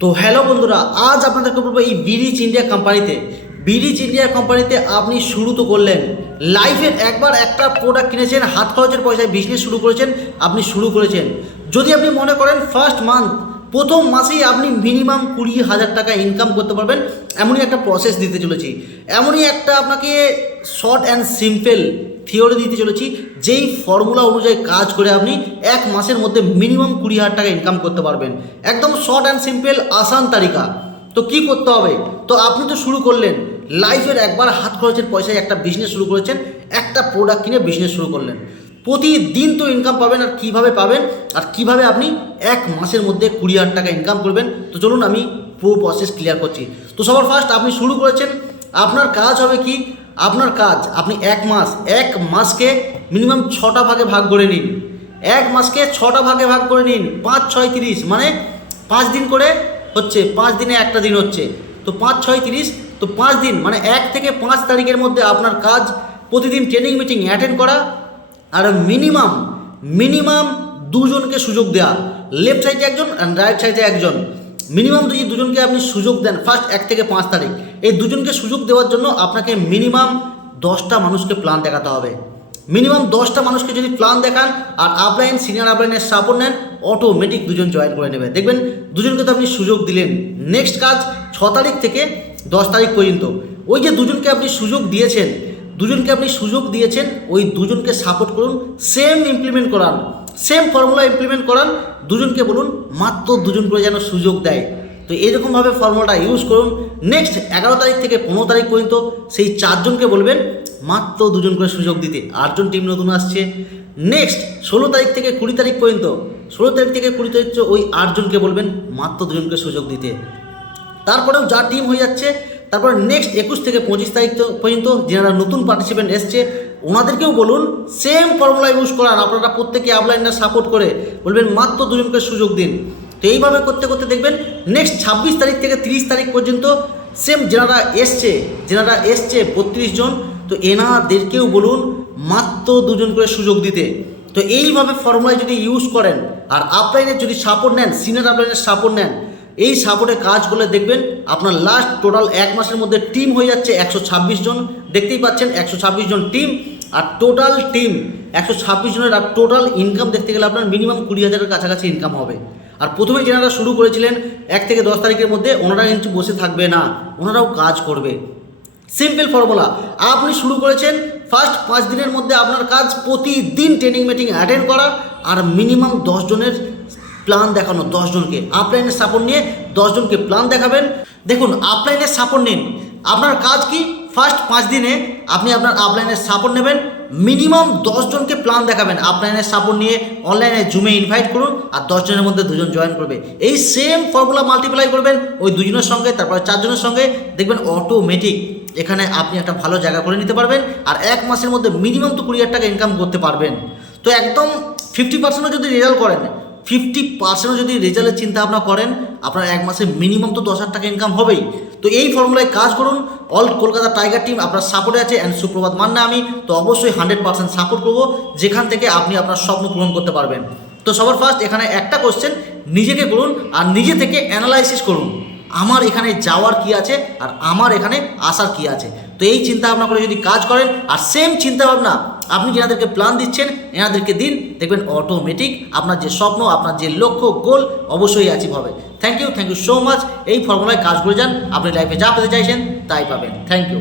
তো হ্যালো বন্ধুরা, আজ আপনাদেরকে বলব এই বিরিচ ইন্ডিয়া কোম্পানিতে বিরিচ ইন্ডিয়া কোম্পানিতে আপনি শুরু তো করলেন। লাইফের একবার একটা প্রোডাক্ট কিনেছেন, হাত খরচের পয়সায় বিজনেস শুরু করেছেন, আপনি শুরু করেছেন। যদি আপনি মনে করেন ফার্স্ট মান্থ প্রথম মাসেই আপনি মিনিমাম কুড়ি হাজার টাকা ইনকাম করতে পারবেন, এমনই একটা প্রসেস দিতে চলেছি। এমনই একটা আপনাকে শর্ট অ্যান্ড সিম্পল থিওরি দিতে চলেছি, যেই ফর্মুলা অনুযায়ী কাজ করে আপনি এক মাসের মধ্যে মিনিমাম কুড়ি হাজার টাকা ইনকাম করতে পারবেন। একদম শর্ট অ্যান্ড সিম্পল, আসান তালিকা। তো কি করতে হবে? তো আপনি তো শুরু করলেন লাইফের একবার হাত খরচের পয়সায় একটা বিজনেস শুরু করেছেন, একটা প্রোডাক্ট কিনে বিজনেস শুরু করলেন। প্রতিদিন তো ইনকাম পাবেন আর কীভাবে পাবেন? আর কীভাবে আপনি এক মাসের মধ্যে কুড়ি হাজার টাকা ইনকাম করবেন? তো চলুন আমি পুরো প্রসেস ক্লিয়ার করছি। তো সবার ফার্স্ট আপনি শুরু করেছেন, আপনার কাজ হবে কি? আপনার কাজ, আপনি এক মাস, এক মাসকে মিনিমাম ছটা ভাগে ভাগ করে নিন। এক মাসকে ছটা ভাগে ভাগ করে নিন, পাঁচ, ছয়, তিরিশ মানে পাঁচ দিন করে হচ্ছে, পাঁচ দিনে একটা দিন হচ্ছে। তো পাঁচ, ছয়, তিরিশ, তো পাঁচ দিন মানে এক থেকে পাঁচ তারিখের মধ্যে আপনার কাজ প্রতিদিন ট্রেনিং মিটিং অ্যাটেন্ড করা আর মিনিমাম মিনিমাম দুজনকে সুযোগ দেওয়া লেফট সাইডে একজন অ্যান্ড রাইট সাইডে একজন। মিনিমাম যদি দুজনকে আপনি সুযোগ দেন ফার্স্ট এক থেকে পাঁচ তারিখ। এই দুজনকে সুযোগ দেওয়ার জন্য আপনাকে মিনিমাম দশটা মানুষকে প্ল্যান দেখাতে হবে। মিনিমাম দশটা মানুষকে যদি প্ল্যান দেখান আর আপলাইন সিনিয়র আপলাইনের সাপোর্ট নেন অটোমেটিক দুজন জয়েন করে নেবে। দেখবেন দুজনকে তো আপনি সুযোগ দিলেন। নেক্সট কাজ, ছ তারিখ থেকে দশ তারিখ পর্যন্ত। ওই যে দুজনকে আপনি সুযোগ দিয়েছেন, দুজনকে আপনি সুযোগ দিয়েছেন, ওই দুজনকে সাপোর্ট করুন সেম ইমপ্লিমেন্ট করান সেম ফর্মুলা ইমপ্লিমেন্ট করান, দুজনকে বলুন, মাত্র দুজন করে যেন সুযোগ দেয়। তো এরকমভাবে ফর্মুলাটা ইউজ করুন। নেক্সট এগারো তারিখ থেকে পনেরো তারিখ পর্যন্ত সেই চারজনকে বলবেন মাত্র দুজন করে সুযোগ দিতে। আটজন টিম নতুন আসছে। নেক্সট ষোলো তারিখ থেকে কুড়ি তারিখ পর্যন্ত, ষোলো তারিখ থেকে কুড়ি তারিখ ওই আটজনকে বলবেন মাত্র দুজনকে সুযোগ দিতে। তারপরেও যা টিম হয়ে যাচ্ছে, তারপর নেক্সট একুশ থেকে পঁচিশ তারিখ পর্যন্ত যারা নতুন পার্টিসিপেন্ট এসছে, ওনাদেরকেও বলুন সেম ফর্মুলা ইউজ করান। আপনারা প্রত্যেকে আপলাইনটা সাপোর্ট করে বলবেন মাত্র দুজনকে সুযোগ দিন। তো এইভাবে করতে করতে দেখবেন নেক্সট ছাব্বিশ তারিখ থেকে তিরিশ তারিখ পর্যন্ত সেম যেনারা এসছে যেনারা এসছে বত্রিশ জন, তো এনাদেরকেও বলুন মাত্র দুজন করে সুযোগ দিতে। তো এইভাবে ফর্মুলায় যদি ইউজ করেন, আর আপলাইনের যদি সাপোর্ট নেন সিনিয়র আপলাইনের সাপোর্ট নেন, এই সাপোর্টে কাজ করলে দেখবেন আপনার লাস্ট টোটাল এক মাসের মধ্যে টিম হয়ে যাচ্ছে একশো ছাব্বিশ জন। দেখতেই পাচ্ছেন একশো ছাব্বিশ জন টিম আর টোটাল টিম একশো ছাব্বিশ জনের আর টোটাল ইনকাম দেখতে গেলে আপনার মিনিমাম কুড়ি হাজারের কাছাকাছি ইনকাম হবে। আর প্রথমে যেনারা শুরু করেছিলেন, এক থেকে দশ তারিখের মধ্যে ওনারা কিন্তু বসে থাকবে না, ওনারাও কাজ করবে। সিম্পল ফর্মুলা আপনি শুরু করেছেন ফার্স্ট পাঁচ দিনের মধ্যে আপনার কাজ প্রতিদিন ট্রেনিং মিটিং অ্যাটেন্ড করা আর মিনিমাম দশজনের প্ল্যান দেখানো দশজনকে আপলাইনের সাপোর্ট নিয়ে দশজনকে প্ল্যান দেখাবেন। দেখুন আপলাইনের সাপোর্ট নিন। আপনার কাজ কি? ফার্স্ট পাঁচ দিনে আপনি আপনার আপলাইনের সাপোর্ট নেবেন। মিনিমাম দশজনকে প্ল্যান দেখাবেন। আপলাইনের সাপোর্ট নিয়ে অনলাইনে জুমে ইনভাইট করুন আর দশজনের মধ্যে দুজন জয়েন করবে। এই সেম ফর্মুলা মাল্টিপ্লাই করবেন ওই দুজনের সঙ্গে, তারপরে চারজনের সঙ্গে। দেখবেন অটোমেটিক এখানে আপনি একটা ভালো জায়গা করে নিতে পারবেন আর এক মাসের মধ্যে মিনিমাম তো কুড়ি হাজার টাকা ইনকাম করতে পারবেন। তো একদম ফিফটি পার্সেন্টও যদি রেজাল্ট করেন ফিফটি পার্সেন্টও যদি রেজাল্টের চিন্তা ভাবনা করেন, আপনার এক মাসে মিনিমাম তো দশ হাজার টাকা ইনকাম হবেই। তো এই ফর্মুলায় কাজ করুন। অল কলকাতা টাইগার টিম আপনার সাপোর্টে আছে অ্যান্ড সুপ্রভাত মান্না আমি। তো অবশ্যই হান্ড্রেড পার্সেন্ট সাপোর্ট করব, যেখান থেকে আপনি আপনার স্বপ্ন পূরণ করতে পারবেন। তো সবার ফার্স্ট এখানে একটা কোশ্চেন নিজেকে করুন আর নিজে থেকে অ্যানালাইসিস করুন। আমার এখানে যাওয়ার কি আছে আর আমার এখানে আসার কি আছে। তো এই চিন্তা ভাবনা করে যদি কাজ করেন আর সেম চিন্তা ভাবনা আপনি যেনাদেরকে প্ল্যান দিচ্ছেন, এনাদেরকে দিন, দেখবেন অটোমেটিক আপনার যে স্বপ্ন, আপনার যে লক্ষ্য গোল অবশ্যই অ্যাচিভ হবে। Thank you thank you so much এই ফর্মুলায় কাজ করে যান, আপনি লাইফে যা পেতে চাইছেন, তাই পাবেন। Thank you